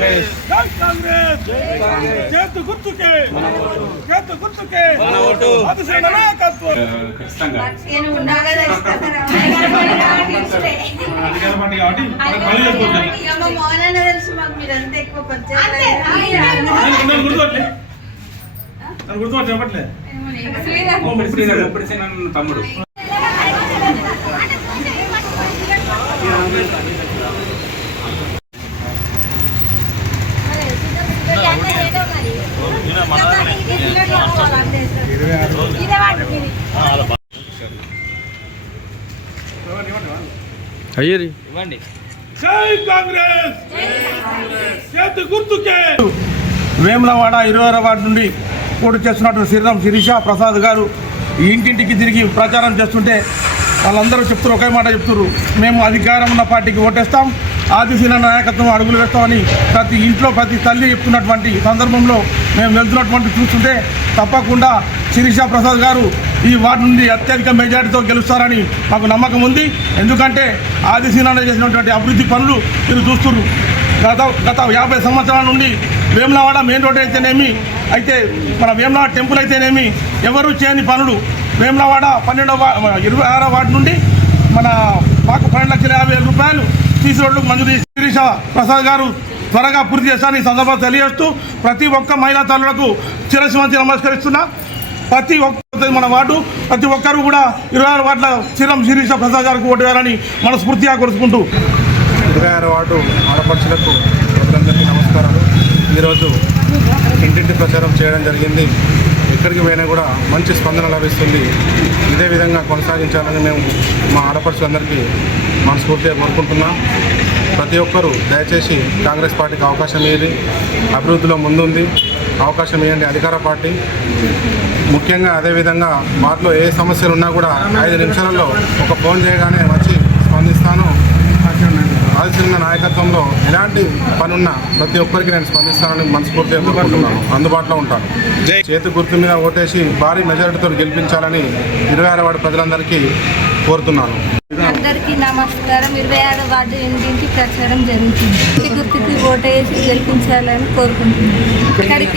కాంగ్రెస్ జై కాంగ్రెస్ చేతు గుర్తుకే మన ఓటు అధిశ్రీ నాయకత్వం ఖచ్చితంగా చెప్పట్లే తమ్ముడు అయ్యేది ఇవ్వండి. జై కాంగ్రెస్ చేతు గుర్తుకే. వేములవాడ 20వ వార్డు నుండి పోటీ చేస్తున్నటువంటి శ్రీరామ్ శిరీష ప్రసాద్ గారు ఇంటింటికి తిరిగి ప్రచారం చేస్తుంటే వాళ్ళందరూ చెప్తారు, ఒకే మాట చెప్తున్నారు, మేము అధికారం ఉన్న పార్టీకి ఓటేస్తాం, ఆదిశీల నాయకత్వం అడుగులు వేస్తామని ప్రతి ఇంట్లో ప్రతి తల్లి చెప్తున్నటువంటి సందర్భంలో మేము వెళ్తున్నటువంటి చూస్తుంటే తప్పకుండా శిరీష ప్రసాద్ గారు ఈ వార్డు నుండి అత్యధిక మెజార్టీతో గెలుస్తారని మాకు నమ్మకం ఉంది. ఎందుకంటే ఆదిశీల చేసినటువంటి అభివృద్ధి పనులు మీరు చూస్తున్నారు. గత 50 సంవత్సరాల నుండి వేములవాడ మెయిన్ రోడ్ అయితేనేమి, అయితే మన వేములవాడ టెంపుల్ అయితేనేమి ఎవరు చేయని పనులు వేములవాడ 26వ వార్డు నుండి మన మాకు 12,50,000 రూపాయలు సీసీ రోడ్లకు మంజూరు చేసి శిరీష ప్రసాద్ గారు త్వరగా పూర్తి చేస్తారని ఈ సందర్భంగా తెలియజేస్తూ ప్రతి ఒక్క మహిళా తల్లులకు శిరస్సు వంచి నమస్కరిస్తున్నా. ప్రతి ఒక్క మన వార్డు ప్రతి ఒక్కరు కూడా 26 వార్డుల శ్రీరామ్ శిరీష ప్రసాద్ గారికి ఓటు వేయాలని మనస్ఫూర్తిగా కోరుకుంటూ 26 వార్డు ఆడపడుచులకు ప్రజలందరికీ నమస్కారాలు. ఈరోజు ఇంటింటి ప్రచారం చేయడం జరిగింది. ఎక్కడికి పోయినా కూడా మంచి స్పందన లభిస్తుంది. ఇదే విధంగా కొనసాగించాలని మేము మా ఆడపడుచులందరికీ మనస్ఫూర్తిగా కోరుకుంటున్నాం. ప్రతి ఒక్కరూ దయచేసి కాంగ్రెస్ పార్టీకి అవకాశం ఇవ్వండి, అభివృద్ధిలో ముందుంది, అవకాశం ఇవ్వండి అధికార పార్టీ. ముఖ్యంగా అదేవిధంగా వాటిలో ఏ సమస్యలు ఉన్నా కూడా 5 నిమిషాలలో ఒక ఫోన్ చేయగానే వచ్చి స్పందిస్తాను. ఆదిశీల నాయకత్వంలో ఎలాంటి పనున్నా ప్రతి ఒక్కరికి నేను స్పందిస్తానని మనస్ఫూర్తిగా కోరుకుంటున్నాను. అందుబాటులో ఉంటాను. చేతి గుర్తు మీద ఓటేసి భారీ మెజారిటీతో గెలిపించాలని 26 వార్డు ప్రజలందరికీ కోరుతున్నాను. అందరికీ నమస్కారం. 26 వార్డు ఇంటింటి ప్రచారం జరుగుతుంది. గుర్తుకి ఓటేసి గెలిపించాలని కోరుకుంటున్నాను. ఇక్కడికి